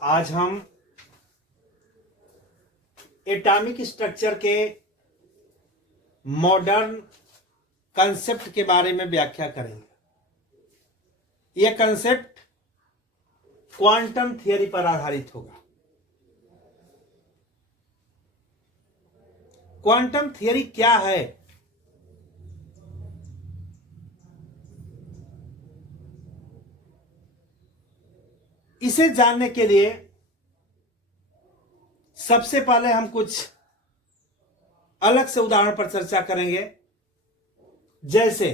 आज हम atomic structure के मॉडर्न कंसेप्ट के बारे में व्याख्या करेंगे। यह कंसेप्ट क्वांटम थियरी पर आधारित होगा। क्वांटम थियरी क्या है? इसे जानने के लिए सबसे पहले हम कुछ अलग से उदाहरण पर चर्चा करेंगे। जैसे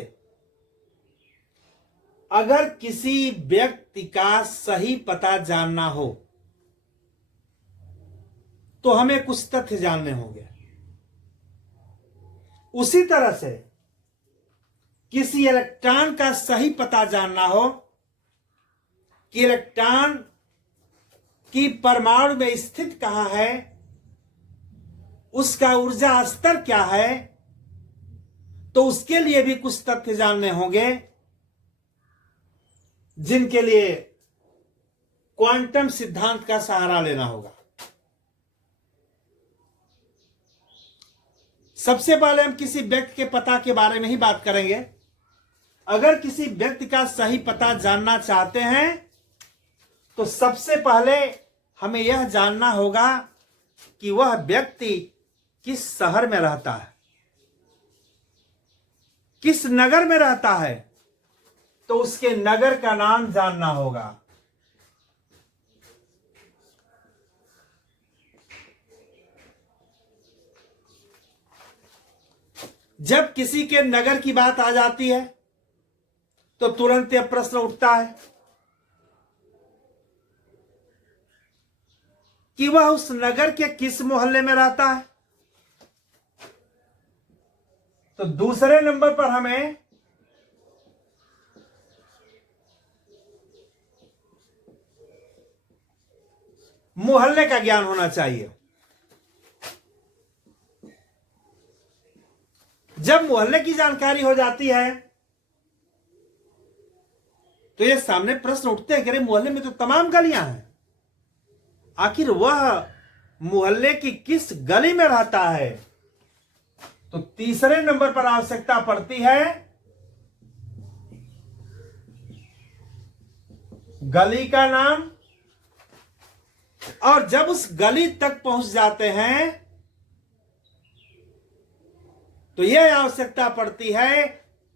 अगर किसी व्यक्ति का सही पता जानना हो तो हमें कुछ तथ्य जानने होंगे। उसी तरह से किसी इलेक्ट्रॉन का सही पता जानना हो कि इलेक्ट्रॉन की परमाणु में स्थित कहां है, उसका ऊर्जा स्तर क्या है, तो उसके लिए भी कुछ तथ्य जानने होंगे जिनके लिए क्वांटम सिद्धांत का सहारा लेना होगा। सबसे पहले हम किसी व्यक्ति के पता के बारे में ही बात करेंगे। अगर किसी व्यक्ति का सही पता जानना चाहते हैं तो सबसे पहले हमें यह जानना होगा कि वह व्यक्ति किस शहर में रहता है, किस नगर में रहता है, तो उसके नगर का नाम जानना होगा। जब किसी के नगर की बात आ जाती है तो तुरंत यह प्रश्न उठता है कि वह उस नगर के किस मोहल्ले में रहता है। तो दूसरे नंबर पर हमें मोहल्ले का ज्ञान होना चाहिए। जब मोहल्ले की जानकारी हो जाती है तो ये सामने प्रश्न उठते हैं कि अरे मोहल्ले में तो तमाम गलियां हैं, आखिर वह मोहल्ले की किस गली में रहता है। तो तीसरे नंबर पर आवश्यकता पड़ती है गली का नाम। और जब उस गली तक पहुंच जाते हैं तो यह आवश्यकता पड़ती है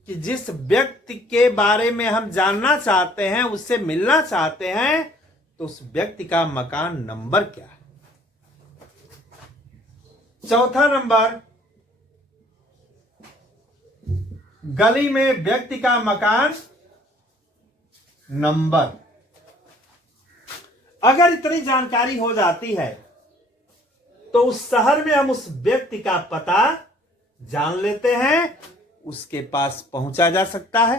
कि जिस व्यक्ति के बारे में हम जानना चाहते हैं, उससे मिलना चाहते हैं, तो उस व्यक्ति का मकान नंबर क्या है। चौथा नंबर, गली में व्यक्ति का मकान नंबर। अगर इतनी जानकारी हो जाती है तो उस शहर में हम उस व्यक्ति का पता जान लेते हैं, उसके पास पहुंचा जा सकता है।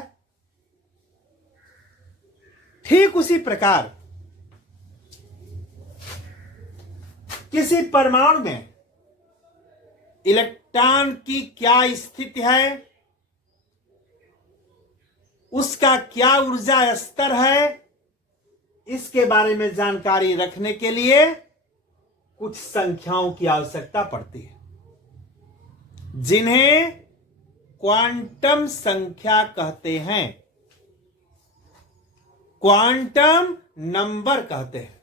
ठीक उसी प्रकार किसी परमाणु में इलेक्ट्रॉन की क्या स्थिति है, उसका क्या ऊर्जा स्तर है, इसके बारे में जानकारी रखने के लिए कुछ संख्याओं की आवश्यकता पड़ती है जिन्हें क्वांटम संख्या कहते हैं, क्वांटम नंबर कहते हैं।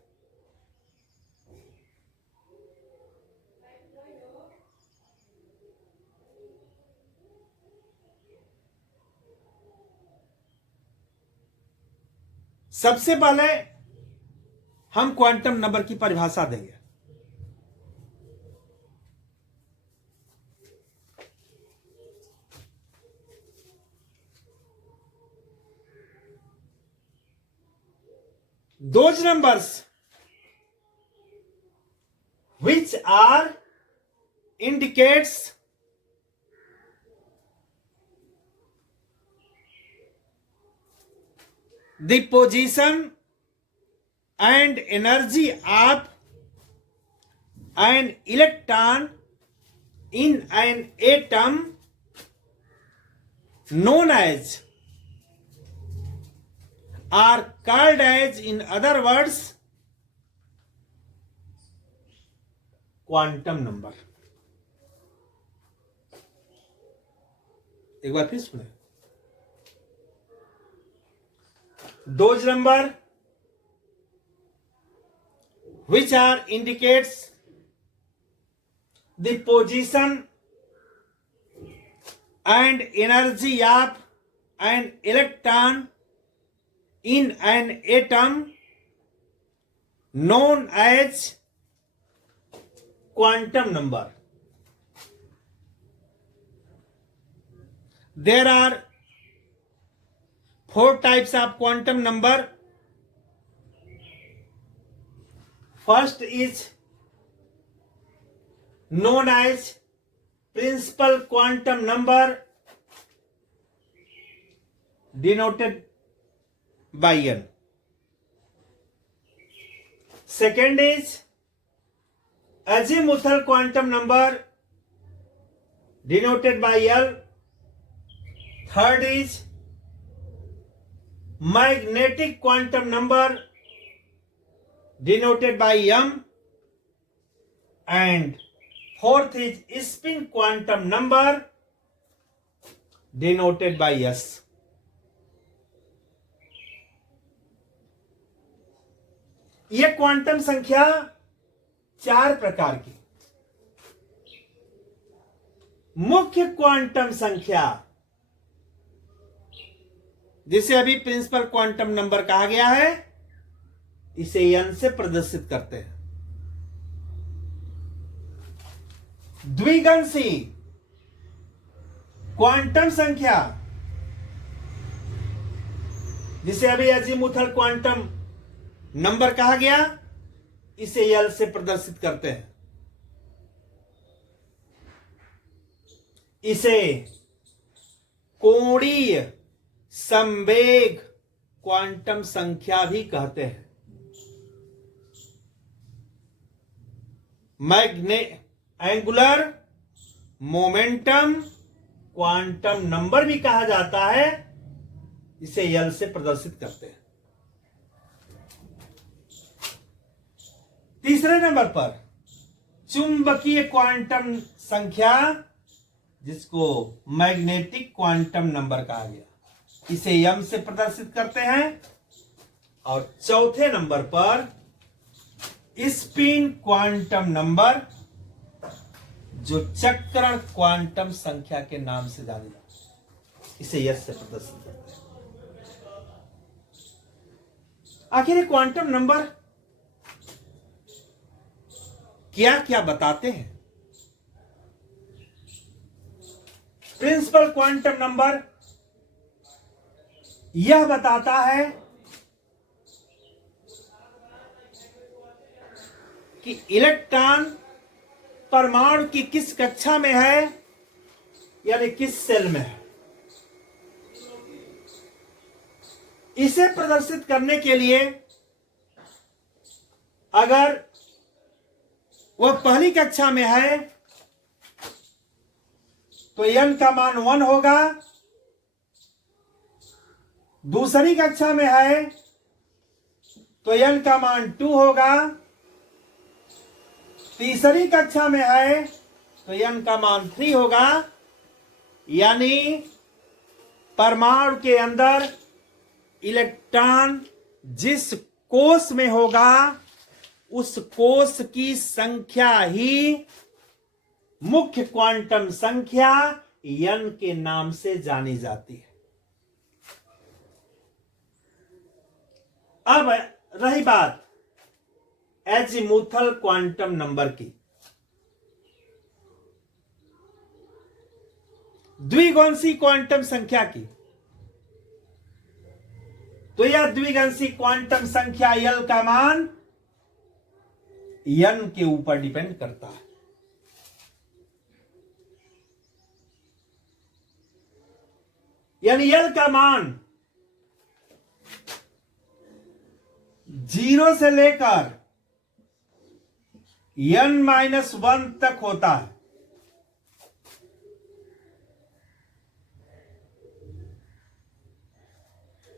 सबसे पहले हम क्वांटम नंबर की परिभाषा देंगे। Those numbers which are indicates the position and energy of an electron in an atom known as are called as, in other words, quantum number. एक बार फिर सुने। those number which are indicates the position and energy of an electron in an atom known as quantum number. There are 4 types of quantum number. First is known as principal quantum number, denoted by n. Second is azimuthal quantum number, denoted by L. Third is magnetic quantum number, denoted by M. And fourth is spin quantum number, denoted by S. ये quantum संख्या 4 प्रकार की। मुख्य quantum संख्या, जिसे अभी principal quantum number कहा गया है, इसे n से प्रदर्शित करते हैं। द्विगंशी क्वांटम संख्या, जिसे अभी अजीमुथल क्वांटम नंबर कहा गया, इसे L से प्रदर्शित करते हैं। इसे कोणीय संवेग क्वांटम संख्या भी कहते हैं। एंगुलर मोमेंटम क्वांटम नंबर भी कहा जाता है, इसे L से प्रदर्शित करते हैं। तीसरे नंबर पर चुंबकीय क्वांटम संख्या, जिसको मैग्नेटिक क्वांटम नंबर कहा गया, इसे M से प्रदर्शित करते हैं। और चौथे नंबर पर स्पिन क्वांटम नंबर, जो चक्रण क्वांटम संख्या के नाम से जाने जाते हैं, इसे S से प्रदर्शित करते हैं। आखिर ये क्वांटम नंबर क्या क्या बताते हैं? प्रिंसिपल क्वांटम नंबर यह बताता है कि इलेक्ट्रॉन परमाणु की किस कक्षा में है, यानी किस सेल में है। इसे प्रदर्शित करने के लिए अगर वह पहली कक्षा में है तो n का मान 1 होगा, दूसरी कक्षा में है तो n का मान 2 होगा, तीसरी कक्षा में है तो n का मान 3 होगा। यानी परमाणु के अंदर इलेक्ट्रॉन जिस कोष में होगा, उस कोष की संख्या ही मुख्य क्वांटम संख्या n के नाम से जानी जाती है। अब रही बात एजीमुथल क्वांटम नंबर की। द्विगंशी क्वांटम संख्या की, तो यह द्विगंशी क्वांटम संख्या L का मान n के ऊपर डिपेंड करता है। यानी L का मान 0 से लेकर n-1 तक होता है।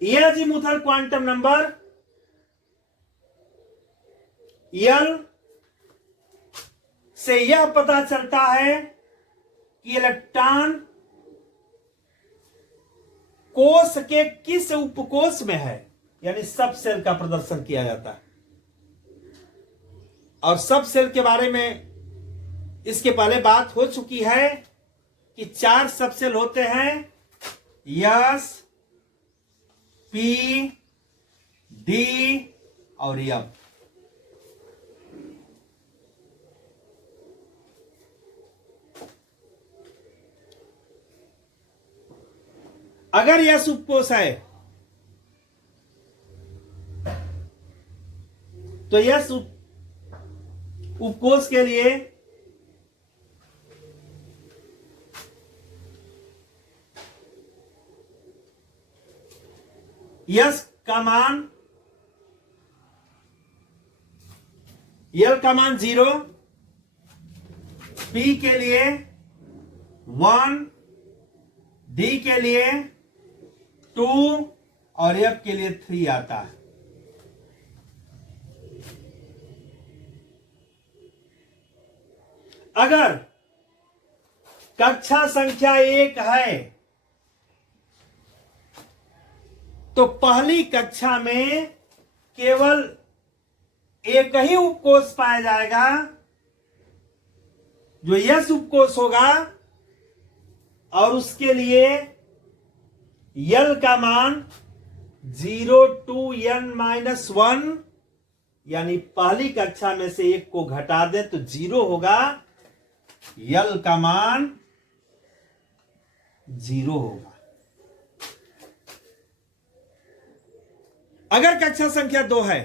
यह अजीमुथल क्वांटम नंबर L से यह पता चलता है कि इलेक्ट्रॉन कोश के किस उपकोष में है, यानी सब सेल का प्रदर्शन किया जाता है। और सब सेल के बारे में इसके पहले बात हो चुकी है कि 4 सब सेल होते हैं, यस, पी, डी और एफ। अगर यह उपकोष है तो यह उपकोष के लिए यस का मान, यल का मान 0, पी के लिए 1, डी के लिए 2 और एफ के लिए 3 आता है। अगर कक्षा संख्या 1 है तो पहली कक्षा में केवल एक ही उपकोष पाया जाएगा जो यस उपकोष होगा, और उसके लिए यल का मान 0 to n-1, यानी पहली कक्षा में से एक को घटा दें तो 0 होगा, यल का मान 0 होगा। अगर कक्षा संख्या 2 है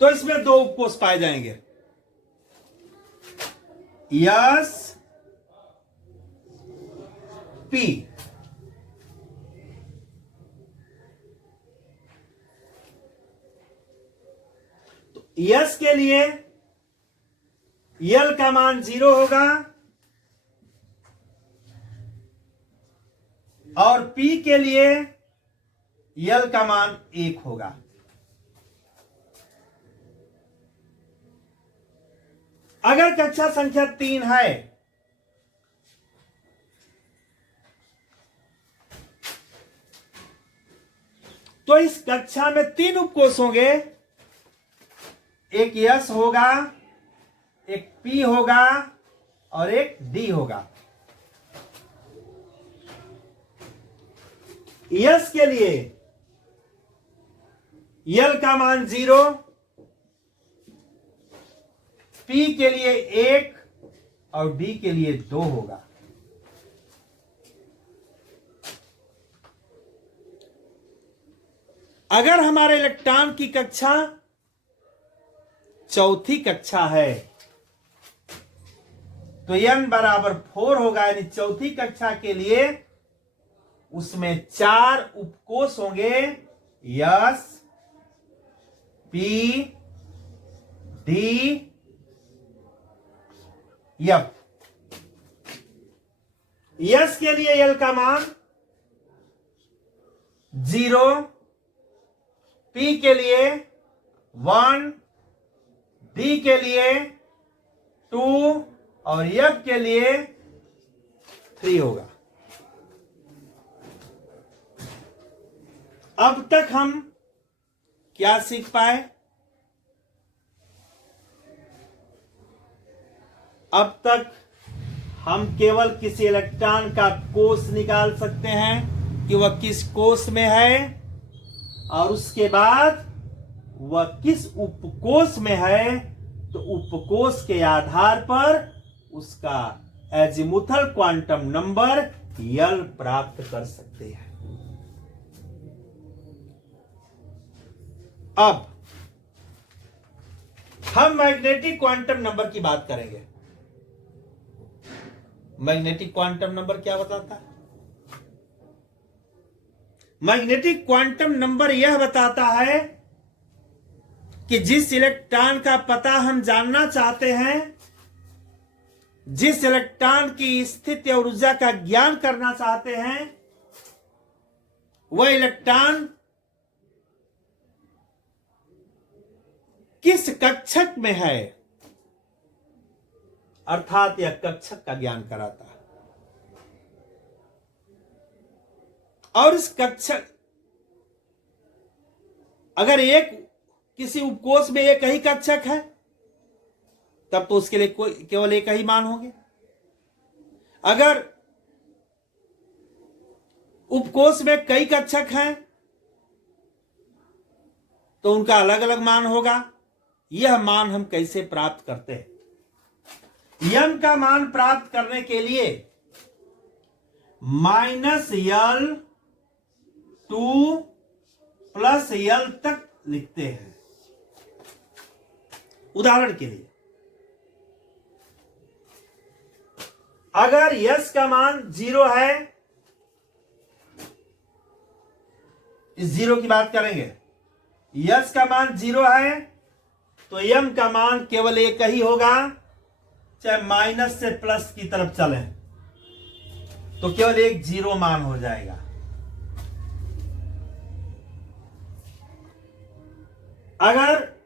तो इसमें 2 उपकोष पाए जाएंगे, यस, पी। तो यस के लिए यल का मान 0 होगा और पी के लिए यल का मान 1 होगा। अगर कक्षा संख्या 3 है तो इस कक्षा में 3 उपकोष होंगे, एक यस होगा, एक पी होगा और एक डी होगा। यस के लिए यल का मान 0, पी के लिए 1 और डी के लिए 2 होगा। अगर हमारे इलेक्ट्रॉन की कक्षा चौथी कक्षा है तो n बराबर 4 होगा, यानी चौथी कक्षा के लिए उसमें 4 उपकोष होंगे, yes, P, D, F. Yes के लिए यल का मान 0, पी के लिए 1, डी के लिए 2 और एफ के लिए 3 होगा। अब तक हम क्या सीख पाए? अब तक हम केवल किसी इलेक्ट्रॉन का कोष निकाल सकते हैं कि वह किस कोष में है, और उसके बाद वह किस उपकोष में है, तो उपकोष के आधार पर उसका एजीमुथल क्वांटम नंबर यल प्राप्त कर सकते हैं। अब हम मैग्नेटिक क्वांटम नंबर की बात करेंगे। मैग्नेटिक क्वांटम नंबर क्या बताता है? मैग्नेटिक क्वांटम नंबर यह बताता है कि जिस इलेक्ट्रॉन का पता हम जानना चाहते हैं, जिस इलेक्ट्रॉन की स्थिति और ऊर्जा का ज्ञान करना चाहते हैं, वह इलेक्ट्रॉन किस कक्षक में है, अर्थात यह कक्षक का ज्ञान कराता है। और इस कक्षक, अगर एक किसी उपकोष में एक ही कक्षक है तब तो उसके लिए केवल एक ही मान होंगे। अगर उपकोष में कई कक्षक हैं तो उनका अलग अलग मान होगा। यह मान हम कैसे प्राप्त करते हैं? यम का मान प्राप्त करने के लिए -L टू +L तक लिखते हैं। उदाहरण के लिए, अगर यस का मान 0 है, इस 0 की बात करेंगे, यस का मान 0 है तो यम का मान केवल एक ही होगा, चाहे माइनस से प्लस की तरफ चले तो केवल एक 0 मान हो जाएगा। अगर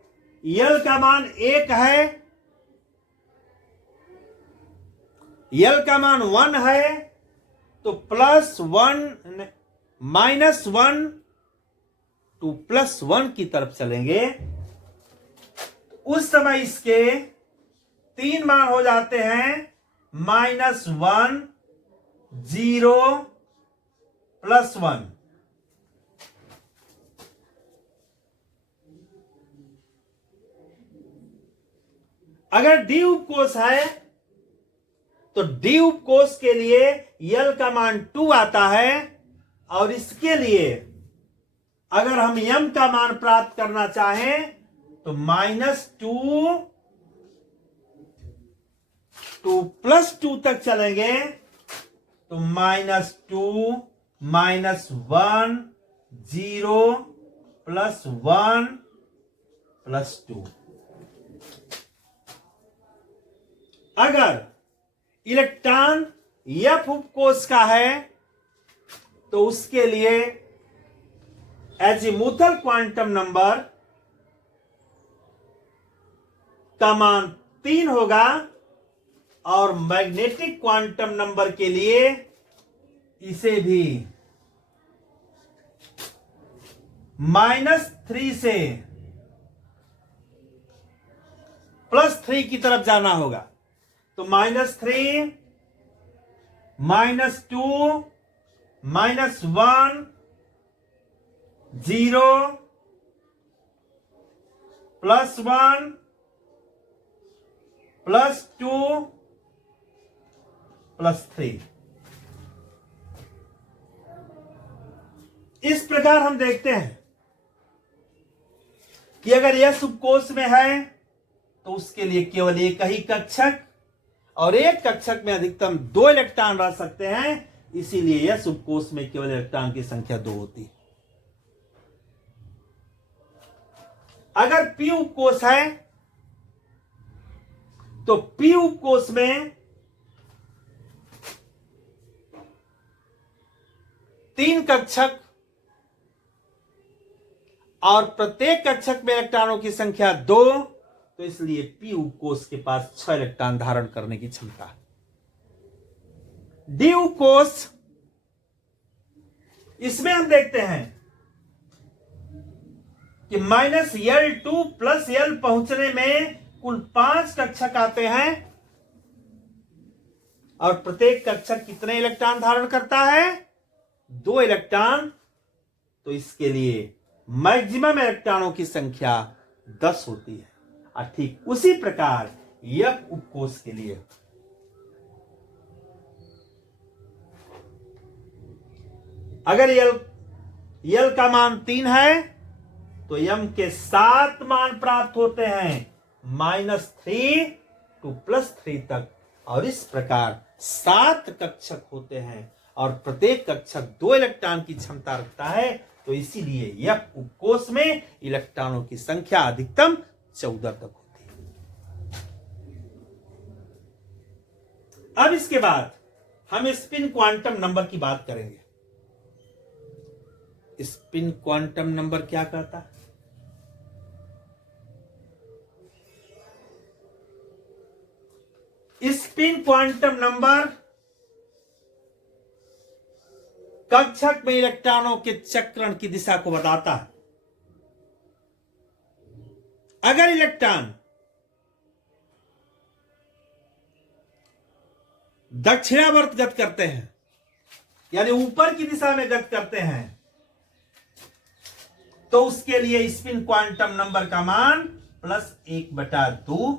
यल का मान 1 है, यल का मान 1 है तो +1 -1 टू +1 की तरफ चलेंगे। उस समय इसके 3 मान हो जाते हैं, -1 0 +1। अगर डी उपकोष है तो डी उपकोष के लिए यल का मान 2 आता है, और इसके लिए अगर हम यम का मान प्राप्त करना चाहें तो -2 टू +2 तक चलेंगे तो -2 -1 0 +1 +2। अगर इलेक्ट्रॉन एफ उपकोष का है तो उसके लिए एजीमुथल क्वांटम नंबर का मान 3 होगा, और मैग्नेटिक क्वांटम नंबर के लिए इसे भी -3 से +3 की तरफ जाना होगा। तो -3 -2 -1 0 +1 +2 +3। इस प्रकार हम देखते हैं कि अगर यह उपकोष में है तो उसके लिए केवल एक ही कक्षक, और एक कक्षक में अधिकतम 2 इलेक्ट्रॉन रह सकते हैं, इसीलिए यह उपकोष में केवल इलेक्ट्रॉन की संख्या 2 होती है। अगर पी उपकोष है तो पी उपकोष में 3 कक्षक, और प्रत्येक कक्षक में इलेक्ट्रॉनों की संख्या 2, तो इसलिए पी उपकोष के पास 6 इलेक्ट्रॉन धारण करने की क्षमता है। डी उपकोष, इसमें हम देखते हैं कि -L2 +L पहुंचने में कुल 5 कक्षक आते हैं, और प्रत्येक कक्षक कितने इलेक्ट्रॉन धारण करता है? 2 इलेक्ट्रॉन। तो इसके लिए मैक्सिमम इलेक्ट्रॉनों की संख्या 10 होती है। और ठीक उसी प्रकार एफ उपकोष के लिए अगर यल का मान 3 है तो यम के 7 मान प्राप्त होते हैं, -3 टू +3 तक, और इस प्रकार 7 कक्षक होते हैं, और प्रत्येक कक्षक 2 इलेक्ट्रॉन की क्षमता रखता है। तो इसीलिए एफ उपकोष में इलेक्ट्रॉनों की संख्या अधिकतम 14 तक होती है। अब इसके बाद हम स्पिन क्वांटम नंबर की बात करेंगे। स्पिन क्वांटम नंबर क्या कहता है? स्पिन क्वांटम नंबर कक्षक में इलेक्ट्रॉनों के चक्रण की दिशा को बताता है। अगर इलेक्ट्रॉन दक्षिणावर्त गति करते हैं, यानी ऊपर की दिशा में गति करते हैं, तो उसके लिए स्पिन क्वांटम नंबर का मान +1/2,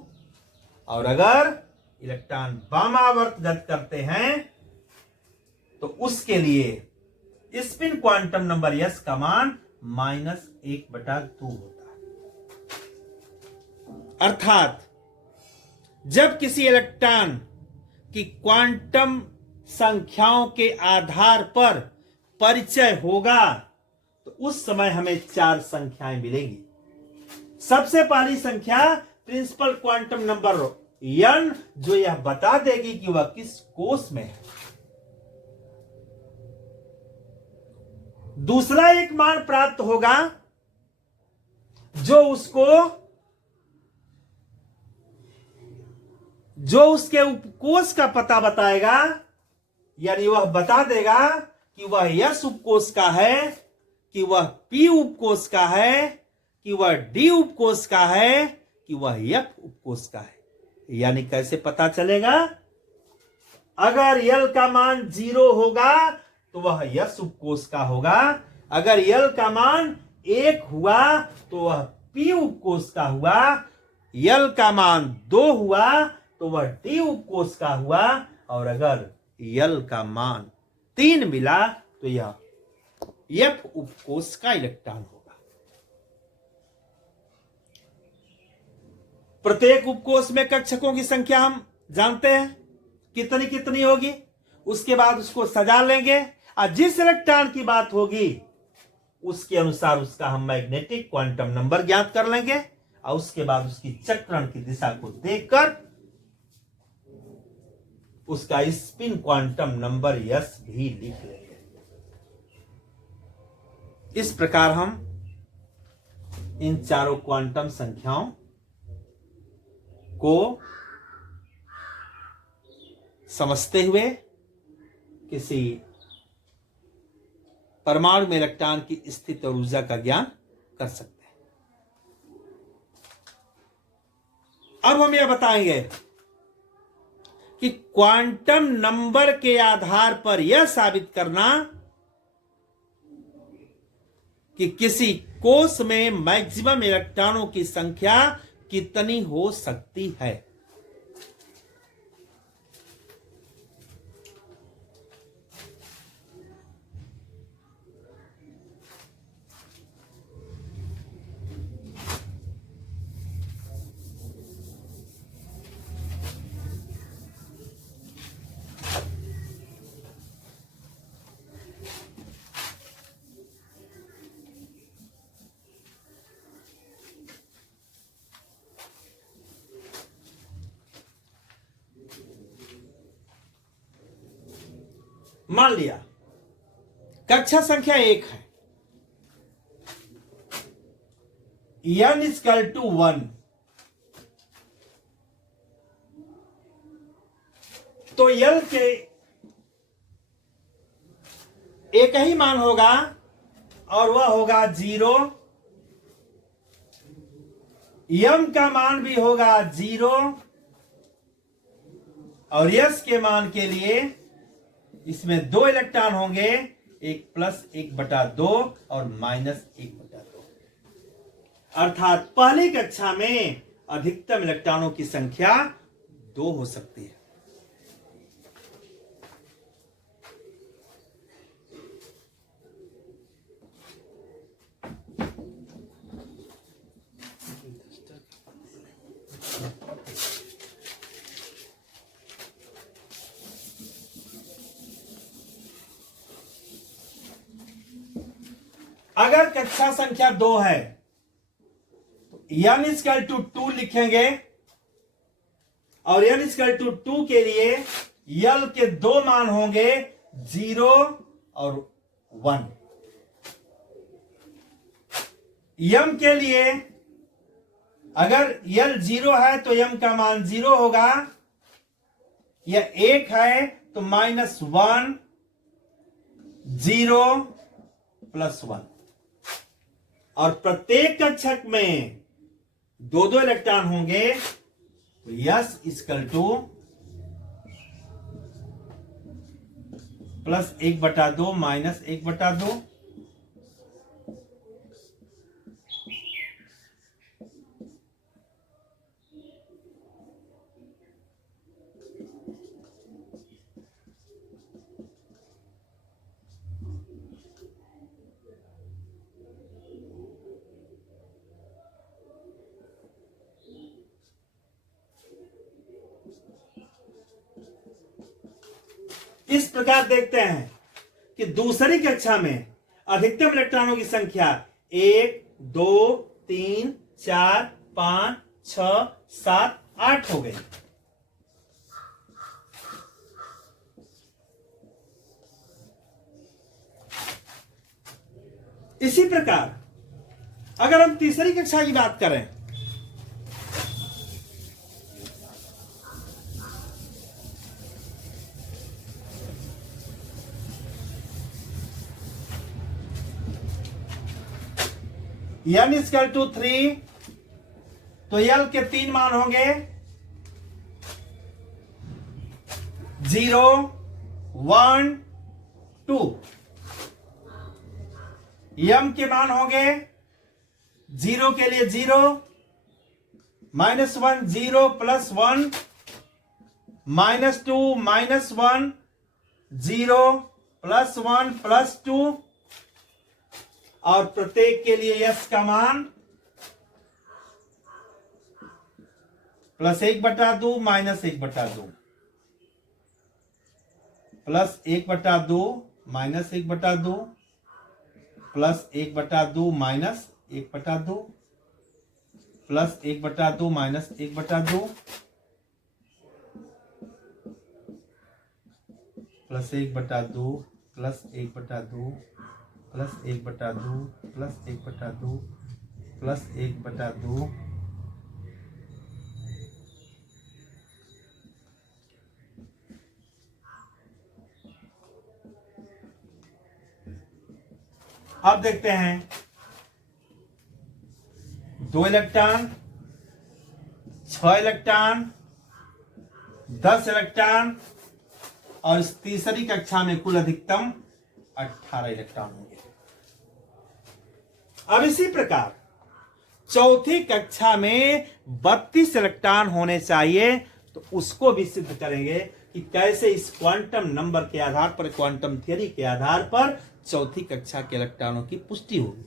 और अगर इलेक्ट्रॉन वामावर्त गति करते हैं तो उसके लिए स्पिन क्वांटम नंबर s का मान -1/2 होता है। अर्थात जब किसी इलेक्ट्रॉन की क्वांटम संख्याओं के आधार पर परिचय होगा तो उस समय हमें 4 संख्याएं मिलेंगी। सबसे पहली संख्या प्रिंसिपल क्वांटम नंबर n, जो यह बता देगी कि वह किस कोष में है। दूसरा एक मान प्राप्त होगा जो उसके उपकोष का पता बताएगा, यानी वह बता देगा कि वह S उपकोष का है, कि वह P उपकोष का है, कि वह D उपकोष का है, कि वह F उपकोष का है। यानी कैसे पता चलेगा? अगर L का मान 0 होगा तो वह S उपकोष का होगा, अगर L का मान 1 हुआ तो वह P उपकोष का हुआ, L का मान 2 हुआ तो वह D उपकोष का हुआ, और अगर L का मान 3 मिला तो यह F उपकोष का इलेक्ट्रॉन होगा। प्रत्येक उपकोष में कक्षकों की संख्या हम जानते हैं कितनी कितनी होगी, उसके बाद उसको सजा लेंगे और जिस इलेक्ट्रॉन की बात होगी उसके अनुसार उसका हम मैग्नेटिक क्वांटम नंबर ज्ञात कर लेंगे, और उसके बाद उसकी चक्रण की दिशा को देखकर उसका स्पिन क्वांटम नंबर S भी लिख लेंगे। इस प्रकार हम इन चारों क्वांटम संख्याओं को समझते हुए किसी परमाणु में इलेक्ट्रॉन की स्थिति और ऊर्जा का ज्ञान कर सकते हैं। अब हम यह बताएंगे कि क्वांटम नंबर के आधार पर यह साबित करना कि किसी कोष में मैक्सिमम इलेक्ट्रॉनों की संख्या कितनी हो सकती है। मान लिया कक्षा संख्या 1 है, n = 1, तो L के एक ही मान होगा और वह होगा 0, m का मान भी होगा 0, और s के मान के लिए इसमें 2 इलेक्ट्रॉन होंगे, एक +1/2 और -1/2। अर्थात पहली कक्षा में अधिकतम इलेक्ट्रॉनों की संख्या 2 हो सकती है। अगर कक्षा संख्या 2 है तो n = 2 लिखेंगे, और n = 2 के लिए L के 2 मान होंगे 0 और 1। m के लिए अगर L 0 है तो m का मान 0 होगा, यह 1 है तो -1 0 +1, और प्रत्येक कक्षक में 2 इलेक्ट्रॉन होंगे तो यस इक्वल टू +1/2 -1/2। इस प्रकार देखते हैं कि दूसरी कक्षा में अधिकतम इलेक्ट्रॉनों की संख्या 1 2 3 4 5 6 7 8 हो गई। इसी प्रकार अगर हम तीसरी कक्षा की बात करें n इक्वल टू 3, तो l के 3 मान होंगे 0 1 2। m के मान होंगे 0 के लिए 0 -1 0 +1 -2 -1 0 +1 +2, और प्रत्येक के लिए यस का मान +1/2 -1/2 +1/2 -1/2 +1/2 -1/2 -1/2 +1/2 +1/2 +1/2 +1/2 +1/2। अब देखते हैं 2 इलेक्ट्रॉन 6 इलेक्ट्रॉन 10 इलेक्ट्रॉन, और इस तीसरी कक्षा में कुल अधिकतम 18 इलेक्ट्रॉन होंगे। अब इसी प्रकार चौथी कक्षा में 32 इलेक्ट्रॉन होने चाहिए, तो उसको भी सिद्ध करेंगे कि कैसे इस क्वांटम नंबर के आधार पर, क्वांटम थ्योरी के आधार पर चौथी कक्षा के इलेक्ट्रॉनों की पुष्टि होगी।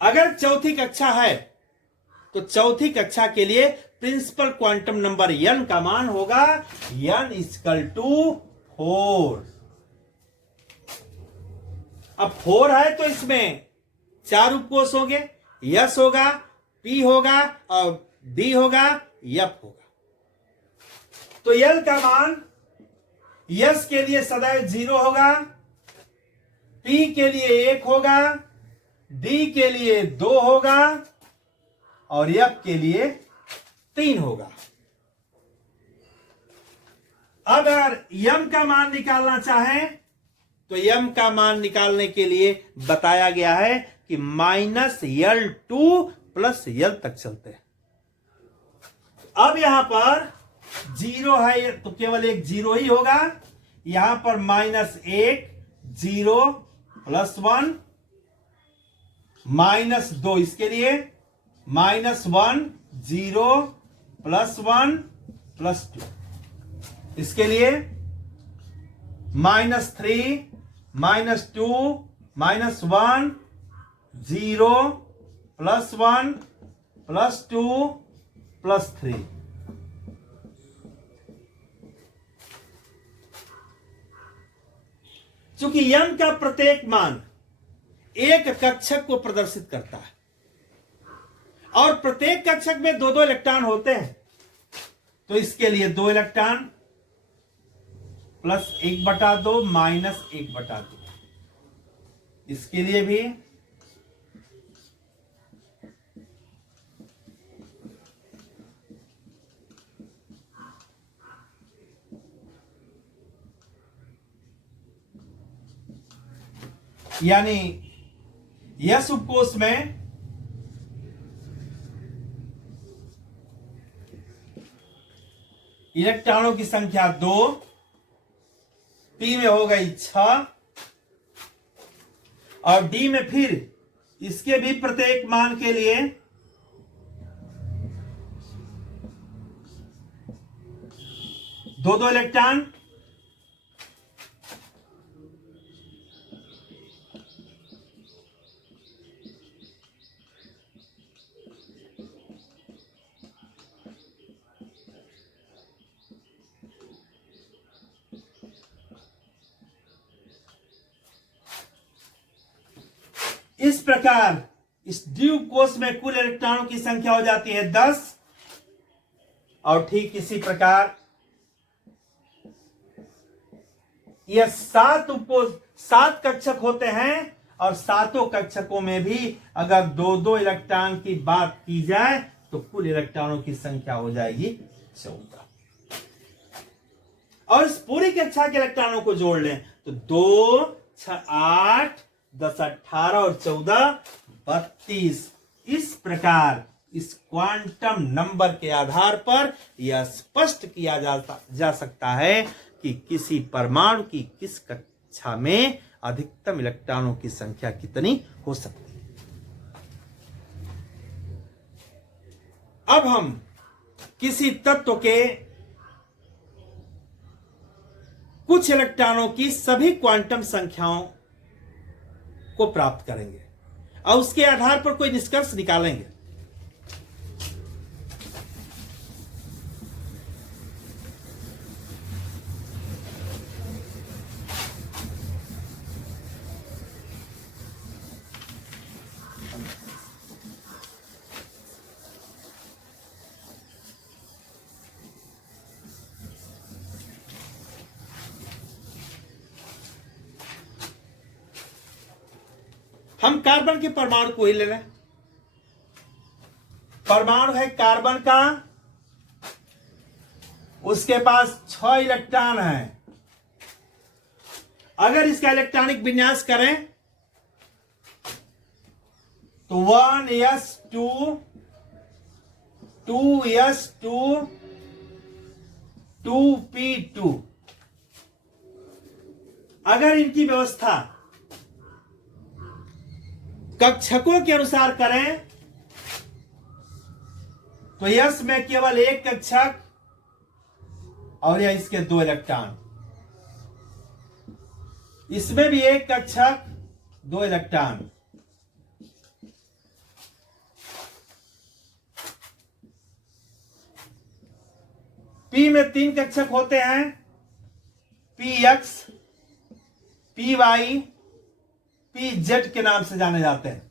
अगर चौथी कक्षा है तो चौथी कक्षा के लिए प्रिंसिपल क्वांटम नंबर n का मान होगा n इक्वल टू 4। अब 4 है तो इसमें 4 उपकोष होंगे, s होगा, p होगा और d होगा, f होगा। तो l का मान s के लिए सदैव 0 होगा, p के लिए 1 होगा, d के लिए 2 होगा और f के लिए 3 होगा। अब अगर m का मान निकालना चाहें तो m का मान निकालने के लिए बताया गया है कि -L2 + L तक चलते हैं। अब यहां पर 0 है तो केवल एक 0 ही होगा, यहां पर -1 0 +1 -2, इसके लिए -1 0 +1 +2, इसके लिए -3 -2 -1 0 +1 +2 +3। चूंकि m का प्रत्येक मान एक कक्षक को प्रदर्शित करता है और प्रत्येक कक्षक में 2-2 इलेक्ट्रॉन होते हैं, तो इसके लिए 2 इलेक्ट्रॉन +1/2 -1/2। इसके लिए भी यानी यस उपकोष में इलेक्ट्रॉनों की संख्या 2, पी में हो गई 6 और डी में फिर इसके भी प्रत्येक मान के लिए दो इलेक्ट्रॉन। इस प्रकार इस डी कोष में कुल इलेक्ट्रॉनों की संख्या हो जाती है 10। और ठीक इसी प्रकार यह 7 कक्षक होते हैं और 7 कक्षकों में भी अगर 2 इलेक्ट्रॉन की बात की जाए तो कुल इलेक्ट्रॉनों की संख्या हो जाएगी 14। और इस पूरी कक्षा के इलेक्ट्रॉनों को जोड़ लें तो 2, 6, 8, 10, 18 और 14, 32। इस प्रकार इस क्वांटम नंबर के आधार पर यह स्पष्ट किया जा सकता है कि किसी परमाणु की किस कक्षा में अधिकतम इलेक्ट्रॉनों की संख्या कितनी हो सकती है। अब हम किसी तत्व के कुछ इलेक्ट्रॉनों की सभी क्वांटम संख्याओं को प्राप्त करेंगे और उसके आधार पर कोई निष्कर्ष निकालेंगे। हम कार्बन के परमाणु को ही ले लें। परमाणु है कार्बन का, उसके पास 6 इलेक्ट्रॉन है। अगर इसका इलेक्ट्रॉनिक विन्यास करें तो 1s2 2s2 2p2। अगर इनकी व्यवस्था कक्षकों के अनुसार करें तो यस में केवल 1 कक्षक और यह इसके 2 इलेक्ट्रॉन, इसमें भी 1 कक्षक 2 इलेक्ट्रॉन। पी में 3 कक्षक होते हैं, px, py, pz के नाम से जाने जाते हैं।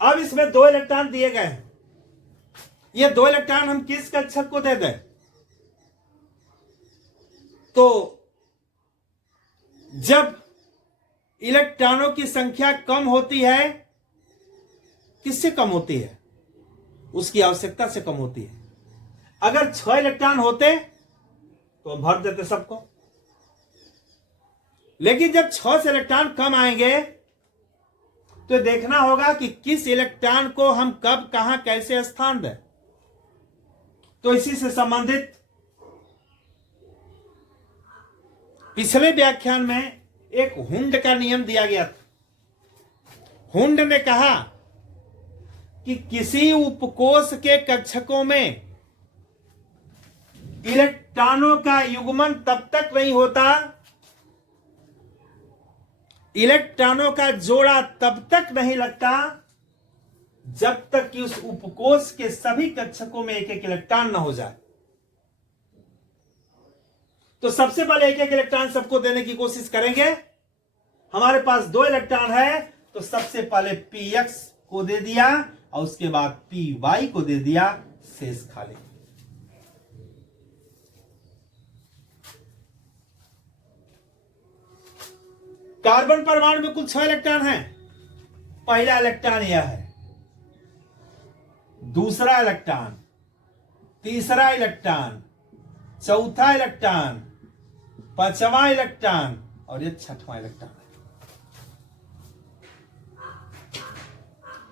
अब इसमें 2 इलेक्ट्रॉन दिए गए हैं। ये 2 इलेक्ट्रॉन हम किस कक्षक को दे दें? तो जब इलेक्ट्रॉनों की संख्या कम होती है, किससे कम होती है? उसकी आवश्यकता से कम होती है। अगर 6 इलेक्ट्रॉन होते तो भर देते सबको, लेकिन जब 6 से इलेक्ट्रॉन कम आएंगे तो देखना होगा कि किस इलेक्ट्रॉन को हम कब कहां कैसे स्थान दें। तो इसी से संबंधित पिछले व्याख्यान में एक हुंड का नियम दिया गया था। हुंड ने कहा कि किसी उपकोष के कक्षकों में इलेक्ट्रॉनों का युग्मन तब तक नहीं होता, इलेक्ट्रॉनों का जोड़ा तब तक नहीं लगता जब तक कि उस उपकोष के सभी कक्षकों में 1-1 इलेक्ट्रॉन न हो जाए। तो सबसे पहले 1-1 इलेक्ट्रॉन सबको देने की कोशिश करेंगे। हमारे पास 2 इलेक्ट्रॉन है तो सबसे पहले px को दे दिया और उसके बाद py को दे दिया, शेष खाली। कार्बन परमाणु में कुल 6 इलेक्ट्रॉन हैं। पहला इलेक्ट्रॉन यह है, दूसरा इलेक्ट्रॉन, तीसरा इलेक्ट्रॉन, चौथा इलेक्ट्रॉन, पांचवा इलेक्ट्रॉन और ये छठवां इलेक्ट्रॉन है।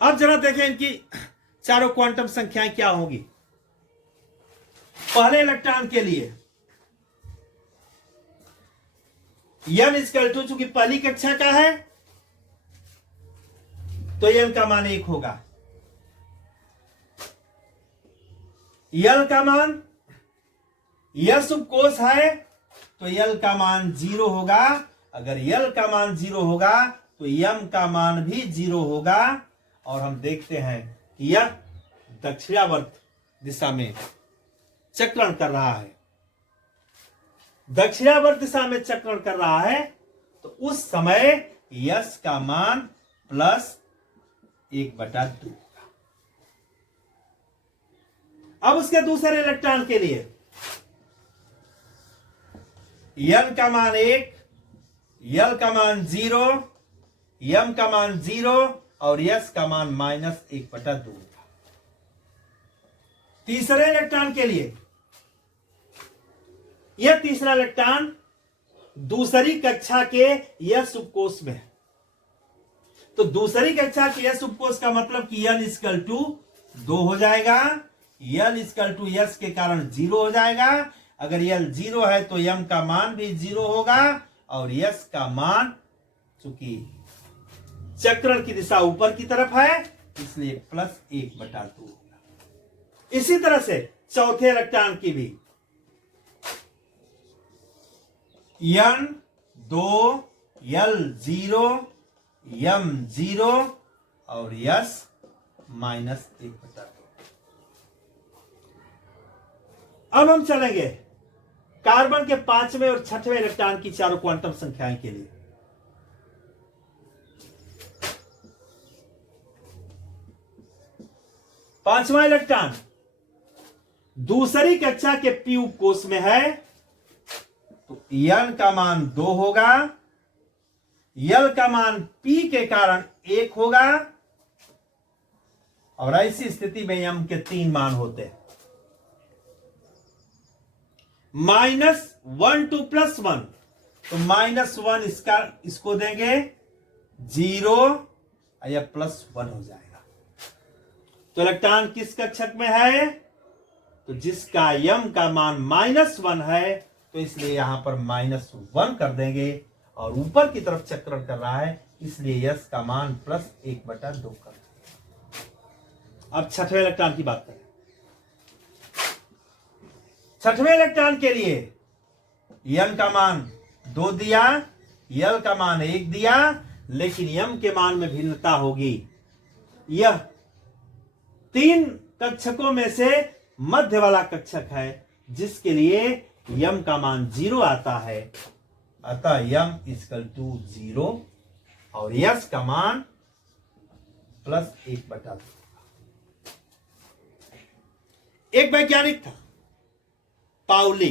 अब जरा देखें इनकी चारों क्वांटम संख्याएं क्या होंगी। पहले इलेक्ट्रॉन के लिए n इक्वल टू, चूंकि पहली कक्षा का है तो n का मान 1 होगा। l का मान, s उपकोष है तो l का मान 0 होगा। अगर l का मान 0 होगा तो m का मान भी 0 होगा। और हम देखते हैं कि यह दक्षिणावर्त दिशा में चक्रण कर रहा है। दक्षिणावर्त दिशा में चक्रण कर रहा है तो उस समय s का मान +1/2 होगा। अब उसके दूसरे इलेक्ट्रॉन के लिए n का मान 1, l का मान 0, m का मान 0 और s का मान -1/2 होगा। तीसरे इलेक्ट्रॉन के लिए यह तीसरा इलेक्ट्रॉन दूसरी कक्षा के s उपकोष में है। तो दूसरी कक्षा के s उपकोष का मतलब कि n इक्वल टू 2 हो जाएगा। l इक्वल टू s के कारण 0 हो जाएगा। अगर l 0 है तो m का मान भी 0 होगा और s का मान, चूंकि चक्रण की दिशा ऊपर की तरफ है इसलिए +1/2 होगा। इसी तरह से चौथे इलेक्ट्रॉन की भी n 2, l 0, m 0 और s -1/2। अब हम चलेंगे कार्बन के 5वें और 6वें इलेक्ट्रॉन की चारों क्वांटम संख्याएं के लिए। पांचवा इलेक्ट्रॉन दूसरी कक्षा के p उपकोष में है तो n का मान 2 होगा, l का मान p के कारण 1 होगा और ऐसी स्थिति में m के 3 मान होते हैं। -1 to +1 तो -1 इसको देंगे 0 या +1 हो जाएगा। तो इलेक्ट्रॉन किस कक्षक में है? तो जिसका m का मान -1 है तो इसलिए यहां पर -1 कर देंगे और ऊपर की तरफ चक्रण कर रहा है इसलिए s का मान +1/2 कर देंगे। अब छठवें इलेक्ट्रॉन की बात करें। छठवें इलेक्ट्रॉन के लिए n का मान 2 दिया, l का मान 1 दिया, लेकिन m के मान में भिन्नता होगी। यह 3 कक्षकों में से मध्य वाला कक्षक है जिसके लिए m का मान 0 आता है। अतः m = 0 और s का मान +1/2। एक वैज्ञानिक था पाउली।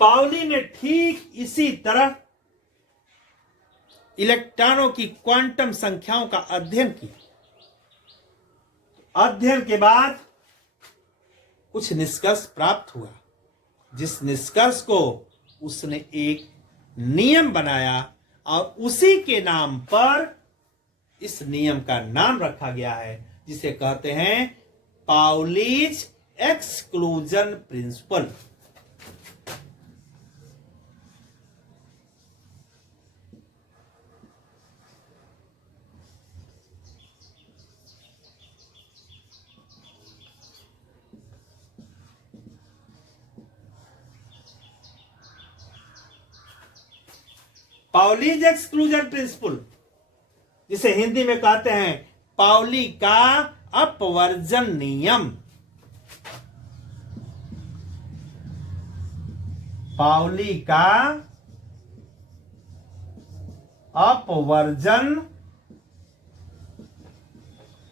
पाउली ने ठीक इसी तरह इलेक्ट्रॉनों की क्वांटम संख्याओं का अध्ययन किया। अध्ययन के बाद कुछ निष्कर्ष प्राप्त हुआ, जिस निष्कर्ष को उसने एक नियम बनाया और उसी के नाम पर इस नियम का नाम रखा गया है जिसे कहते हैं Pauli's exclusion principle. Pauli's exclusion principle, जिसे हिंदी में कहते हैं पाउली का अपवर्जन नियम। पाउली का अपवर्जन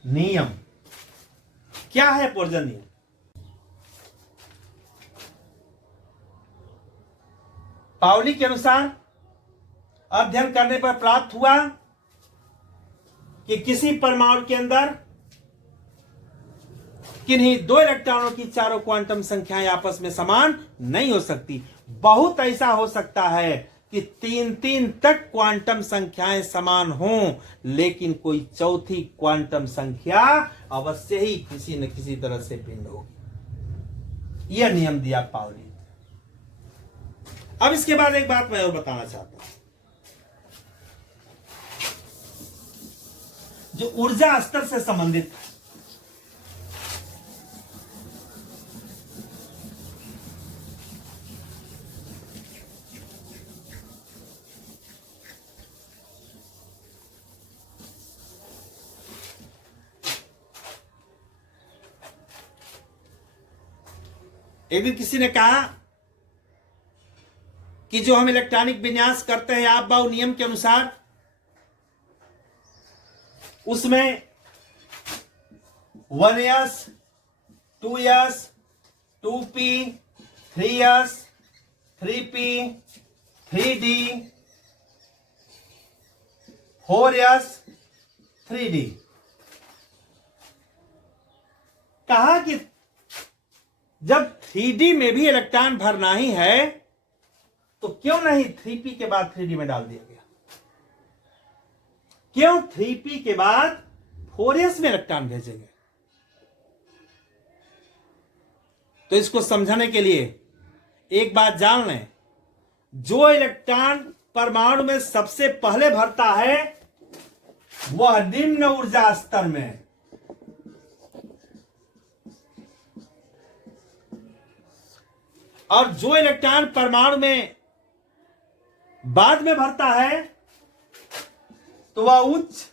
नियम क्या है? अपवर्जन नियम पाउली के अनुसार अध्ययन करने पर प्राप्त हुआ कि किसी परमाणु के अंदर किन्हीं दो इलेक्ट्रॉनों की चारों क्वांटम संख्याएं आपस में समान नहीं हो सकती। बहुत ऐसा हो सकता है कि 3-3 तक क्वांटम संख्याएं समान हों, लेकिन कोई चौथी क्वांटम संख्या अवश्य ही किसी न किसी तरह से भिन्न होगी। यह नियम दिया पाउली। अब इसके बाद एक बात मैं और बताना चाहता हूं, जो ऊर्जा स्तर से संबंधित है। एक दिन किसी ने कहा कि जो हम इलेक्ट्रॉनिक विन्यास करते हैं आप बाउ नियम के अनुसार, उसमें 1s 2s 2p 3s 3p 3d 4s 3d, कहा कि जब 3D में भी इलेक्ट्रॉन भरना ही है तो क्यों नहीं 3p के बाद 3D में डाल दिया गया? क्यों 3p के बाद 4s में इलेक्ट्रॉन भेजेंगे? तो इसको समझाने के लिए एक बात जान लें, जो इलेक्ट्रॉन परमाणु में सबसे पहले भरता है वह निम्न ऊर्जा स्तर में है, और जो इलेक्ट्रॉन परमाणु में बाद में भरता है तो वह उच्च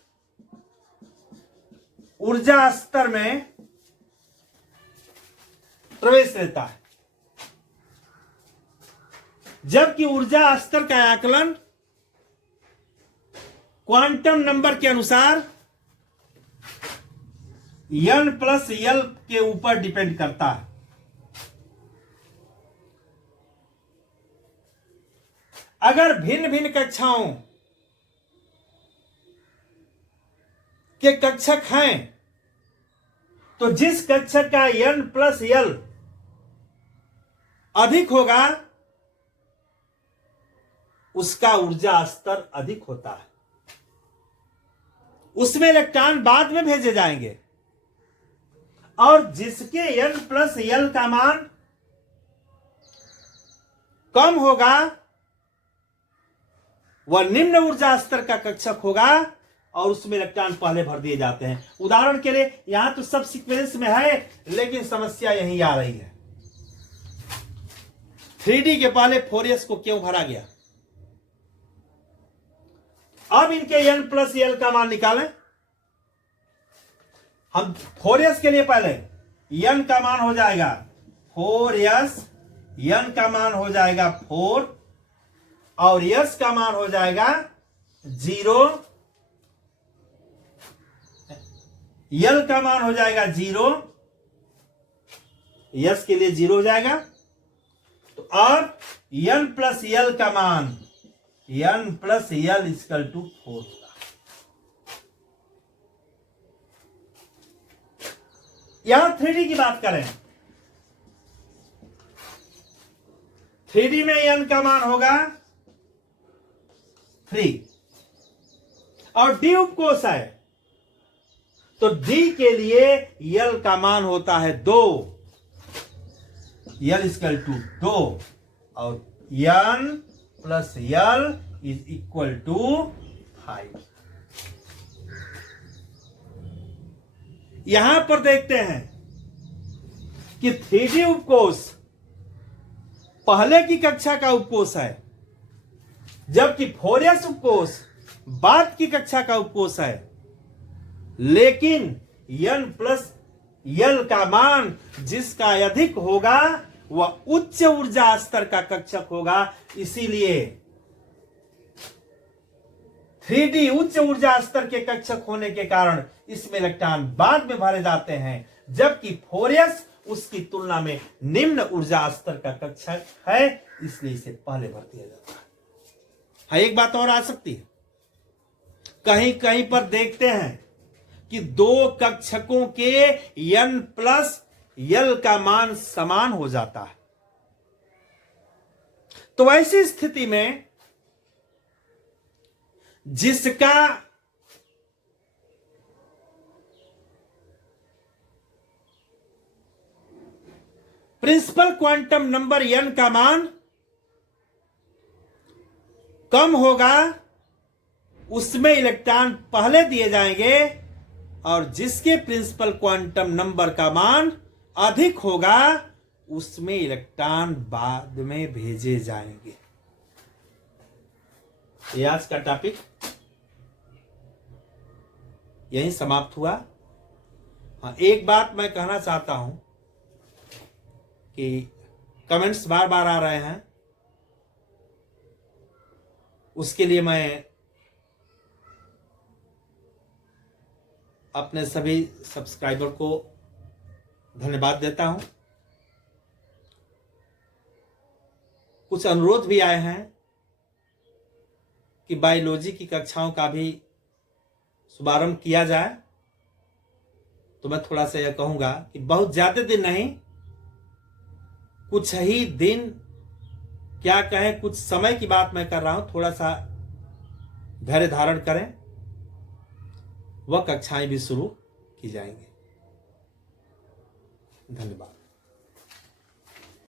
ऊर्जा स्तर में प्रवेश लेता है। जबकि ऊर्जा स्तर का आकलन क्वांटम नंबर के अनुसार n+l के ऊपर डिपेंड करता है। अगर भिन्न भिन्न कक्षाओं के कक्षक हैं तो जिस कक्षक का n+l अधिक होगा उसका ऊर्जा स्तर अधिक होता है, उसमें इलेक्ट्रॉन बाद में भेजे जाएंगे, और जिसके n+l का मान कम होगा वह निम्न ऊर्जा स्तर का कक्षक होगा और उसमें इलेक्ट्रॉन पहले भर दिए जाते हैं। उदाहरण के लिए यहां तो सब सीक्वेंस में है, लेकिन समस्या यहीं आ रही है, 3D के पहले 4s को क्यों भरा गया? अब इनके n+l का मान निकालें। हम 4s के लिए पहले n का मान हो जाएगा 4s, n का मान हो जाएगा 4 और s का मान हो जाएगा 0, l का मान हो जाएगा 0, s के लिए 0 हो जाएगा। तो और n+l का मान n+l = 4 होगा। यहां 3D की बात करें, 3D में n का मान होगा 3 और d उपकोष है तो d के लिए l का मान होता है 2, l = 2 और n+l = 5। यहां पर देखते हैं कि 3D उपकोष पहले की कक्षा का उपकोष है, जबकि 4s उपकोष बाद की कक्षा का उपकोष है, लेकिन n+l का मान जिसका अधिक होगा वह उच्च ऊर्जा स्तर का कक्षक होगा। इसीलिए 3D उच्च ऊर्जा स्तर के कक्षक होने के कारण इसमें इलेक्ट्रॉन बाद में भरे जाते हैं, जबकि 4s उसकी तुलना में निम्न ऊर्जा स्तर का कक्षक है, इसलिए इसे पहले भर दिया जाता है। हाँ, एक बात और आ सकती है, कहीं कहीं पर देखते हैं कि दो कक्षकों के n प्लस यल का मान समान हो जाता है। तो ऐसी स्थिति में जिसका प्रिंसिपल क्वांटम नंबर n का मान कम होगा, उसमें इलेक्ट्रॉन पहले दिए जाएंगे, और जिसके प्रिंसिपल क्वांटम नंबर का मान अधिक होगा उसमें इलेक्ट्रॉन बाद में भेजे जाएंगे। ये आज का टॉपिक यहीं समाप्त हुआ। हाँ, एक बात मैं कहना चाहता हूं कि कमेंट्स बार बार आ रहे हैं, उसके लिए मैं अपने सभी सब्सक्राइबर को धन्यवाद देता हूं। कुछ अनुरोध भी आए हैं कि बायोलॉजी की कक्षाओं का भी शुभारंभ किया जाए, तो मैं थोड़ा सा यह कहूंगा कि बहुत ज्यादा दिन नहीं, कुछ ही दिन, क्या कहें, कुछ समय की बात मैं कर रहा हूं, थोड़ा सा धैर्य धारण करें, वह कक्षाएं भी शुरू की जाएंगी। धन्यवाद।